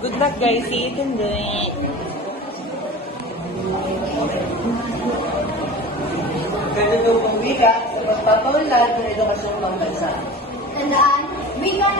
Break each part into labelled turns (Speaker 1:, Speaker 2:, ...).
Speaker 1: Good luck guys. See you tonight.
Speaker 2: Ganito pong wika sa pagpapawalad ng edukasyong pambansa.
Speaker 3: Tandaan, wika
Speaker 2: na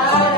Speaker 2: 아멘.